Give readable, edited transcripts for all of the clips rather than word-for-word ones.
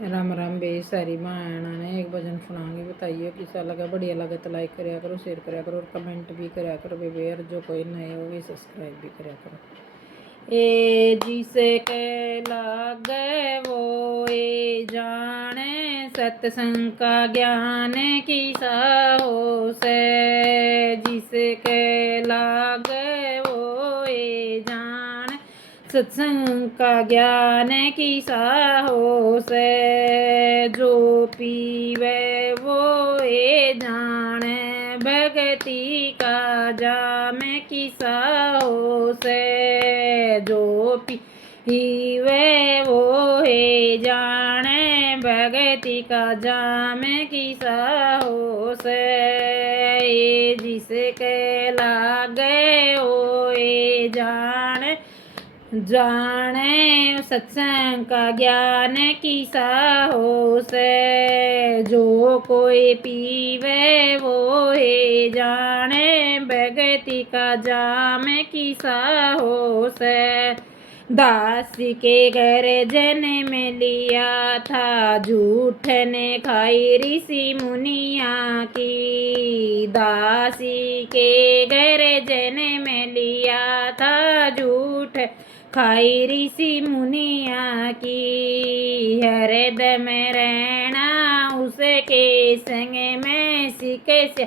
राम राम बे सारी बहना ने एक भजन सुनाऊंगी। बताइए कैसा लगा। बढ़िया लगा तो लाइक कराया करो, शेयर कराया करो और कमेंट भी कराया करो बेबे। और जो कोई नए हो भी सब्सक्राइब भी कराया करो। ए जिसे के लागे वो ए जाने, सत्संग का ज्ञान किसा हो से। जिसे के लागे वो ए जाने, सत्संग का ज्ञान किसा हो से। जो पीवे वो ये जाने, भगति का जाम किसा हो से। जो पीवे वो ये जाने, भगति का जाम किसा हो से। ये जिसके लागे वो ये जाने, जाने सत्संग का ज्ञान किसा हो से। जो कोई पीवे वो हे जाने, भगति का जाम किसा हो से। दास के घर जन में लिया था, झूठ ने खाई ऋषि मुनिया की। दासी के घर जन में लिया था, झूठ खाई ऋषि मुनिया की। हरदम रहना उसके संग में, सीख से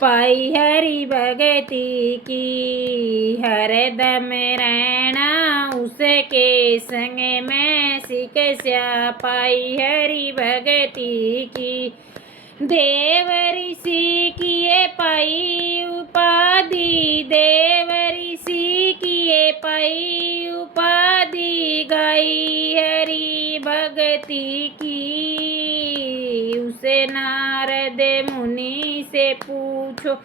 पाई हरि भगति की। हरदम रहना उसके संग में, सीख से पाई हरि भगति की। देव ऋषि किए पाई उपाधि, देव ऋषि किए पाई उपाधि, गाई हरि भगति की। उसे नारद मुनि से पूछो,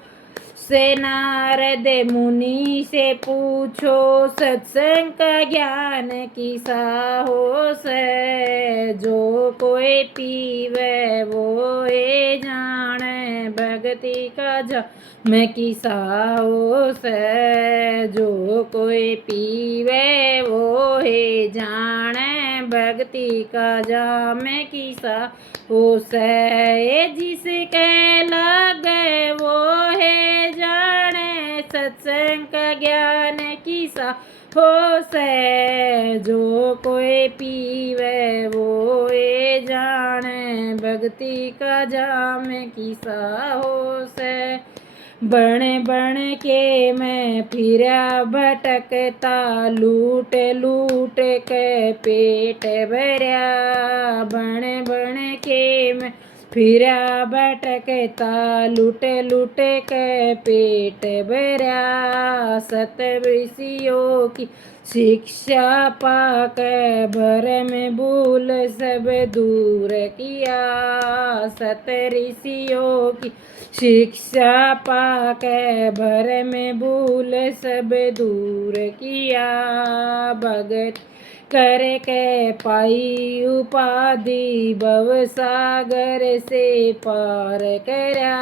से नारद मुनि से पूछो, सत्संग का ज्ञान किसा हो से। जो कोई पीवे वो ये जाने, भक्ति का जाम किसा हो से। जो कोई पीवे वो ये जाने, भक्ति का जाम किसा हो से। जिसके लगे वो है जाने, सत्संग का ज्ञान किसा हो से। जो कोई पीवे वो ये जाने, भक्ति का जाम किसा हो से। बण बण के मैं फिरा भटकता, लूट लूट के पेट भरया। बण बण के मैं फिरा भटकता, लूट लूट के पेट भरया। सत ऋषियों की शिक्षा पाक, भरम भूल सब दूर किया। सत ऋषियों की शिक्षा पाक, भरम भूल सब दूर किया। भगत कर के पाई उपाधि, भव सागर से पार करया।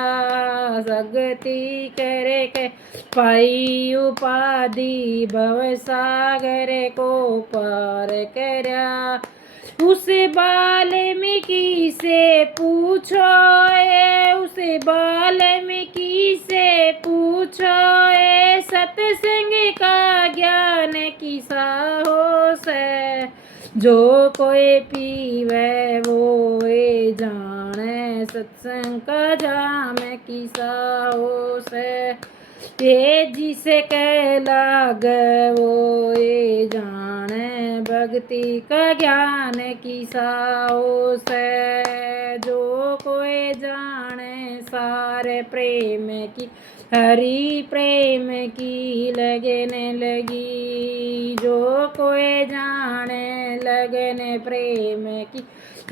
सगति कर के पाई उपाधि, भव सागर को पार करया। उस वाल्मीकि से पूछो, उस वाल्मीकि से पूछो, सत्संग का ज्ञान किसा हो से। जो कोई पीवे वो ये जाने, सत्संग का जाम किसा हो से। ये जिसके लाग वो ये जाने, भक्ति का ज्ञान किसा हो से। जो कोई जाने सारे प्रेम की, हरि प्रेम की लगने लगी। जो कोई जाने लगने प्रेम की,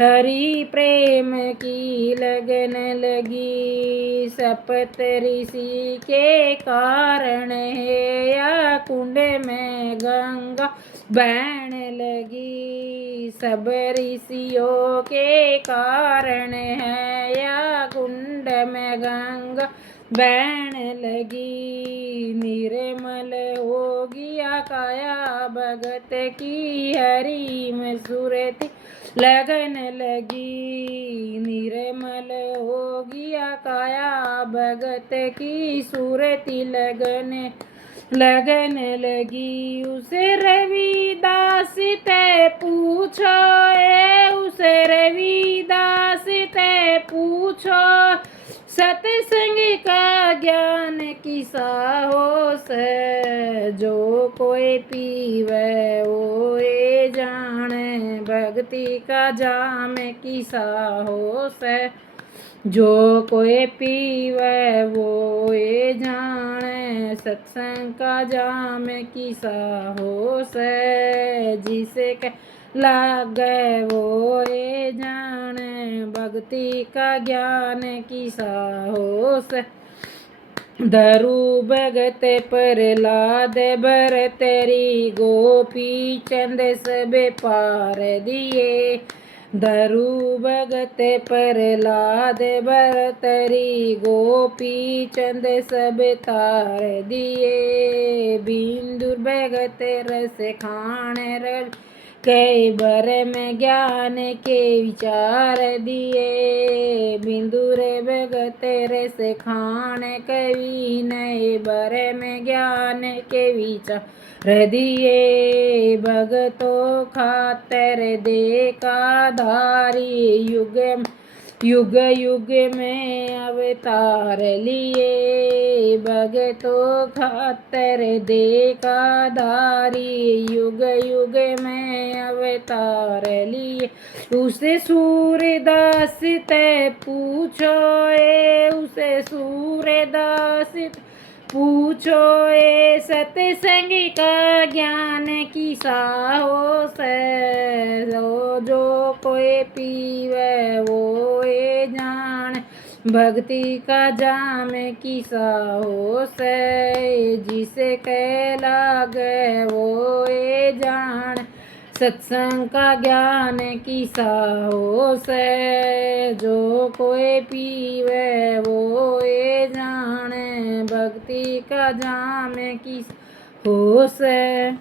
हरि प्रेम की लगन लगी। सप्त ऋषि के कारण है या कुंड में गंगा बहन लगी। सब ऋषियों के कारण है या कुंड में गंगा बहन लगी। निर्मल हो गया काया भगत की, हरि में सुरति लगन लगी निर्मल हो गया काया भगत की सूरती लगन लगी उसे रविदास ते पूछो उसे रविदास ते पूछो सत्संग का ज्ञान किसा हो से जो कोई पीवे वो ये जाने भक्ति का जाम किसा हो से जो कोई पीवे वो ये जाने सत्संग का जाम किसा हो से जिसे के लागे वो ये जाने भक्ति का ज्ञान किसा हो से धरू भगत प्रहलाद बर तेरी गोपी चंद सब पार दिए धरू भगत प्रहलाद बर तेरी गोपी चंद सब तार दिए बिंदु भगत रस खाने रल कई बर में ज्ञान के विचार दिए बिंदुर भगत रस खान कवि नए बर में ज्ञान के विचार दिए भगतों खातर देखा धारी युग युग में अवतार लिए भगतों खातर देखा धारी युग युग में अवतार लिए उसे सूर्यदास ते पूछो उसे सूर्यदास पूछो सत्संग का ज्ञान किसा हो से जो कोई पीवे वो ये जान भक्ति का जाम किसा हो से जिसे कह लागे वो ये जान सत्संग का ज्ञान किसा हो से जो कोई पीवे वो ये जाने भक्ति का जाम किस हो से।